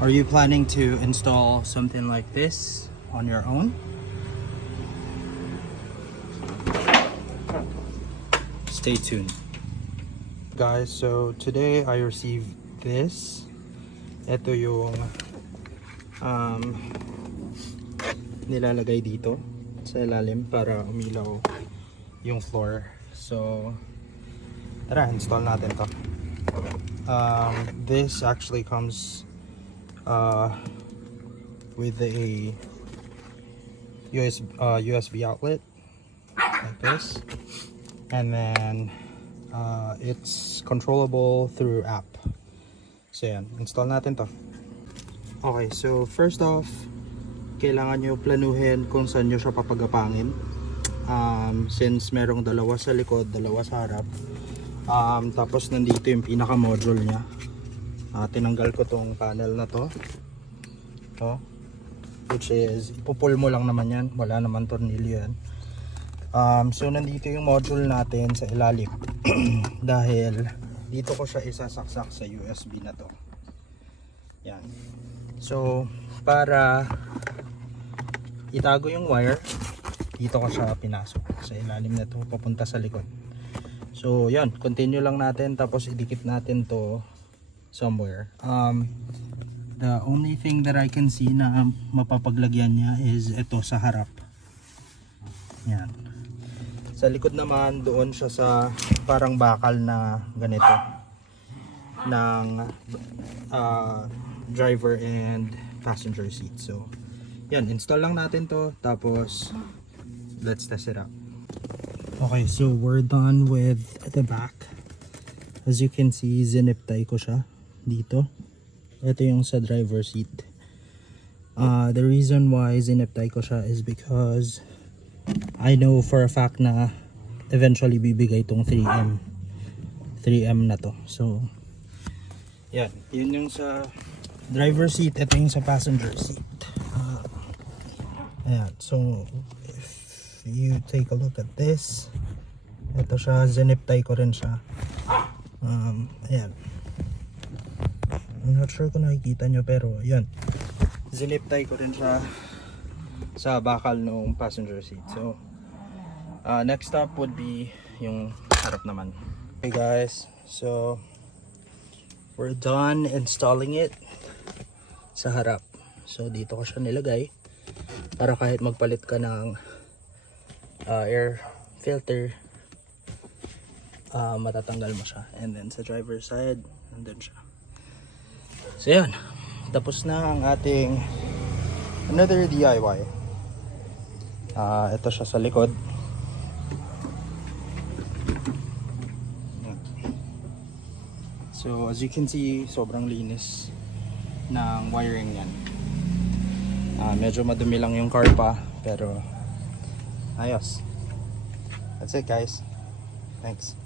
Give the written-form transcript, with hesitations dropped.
Are you planning to install something like this on your own? Stay tuned. Guys, so today I received this. Ito yung nilalagay dito sa ilalim para umilaw yung floor. So tara, install natin to. This actually comes with a USB outlet like this, and then it's controllable through app. So yan, install natin to. Okay, so first off, kailangan nyo planuhin kung saan nyo siya papagapangin. Since merong dalawa sa likod, dalawa sa harap. Tapos nandito yung pinaka module nya. Tinanggal ko tong panel na to, which is ipupul mo lang naman yan, wala naman tornilyo yan. So nandito yung module natin sa ilalim dahil dito ko siya isasaksak sa USB na to. Yan. So para itago yung wire, dito ko siya pinasok sa ilalim na to papunta sa likod. So yan, continue lang natin, tapos idikit natin to somewhere. The only thing that I can see na mapapaglagyan niya is ito sa harap. Yan. Sa likod naman, doon siya sa parang bakal na ganito ng driver and passenger seat. So yan, install lang natin to, tapos let's test it out. Okay, so we're done with the back. As you can see, zinip tie ko siya dito. Ito yung sa driver seat. The reason why zinip tie ko siya is because I know for a fact na eventually bibigay itong 3M na to. So yan, yun yung sa driver seat. Ito yung sa passenger seat. Ayan, so if you take a look at this, ito siya, zinip tie ko rin siya. Ayan, I'm not sure kung nakikita nyo, pero yun, zinip tie ko rin siya sa bakal ng passenger seat. So next up would be yung harap naman. Okay guys, so we're done installing it sa harap. So dito ko siya nilagay para kahit magpalit ka ng air filter, matatanggal mo siya. And then sa driver's side, nandun siya. So yan, tapos na ang ating another DIY. Ito siya sa likod. So as you can see, sobrang linis ng wiring yan. Medyo madumi lang yung car pa, pero ayos. That's it guys. Thanks.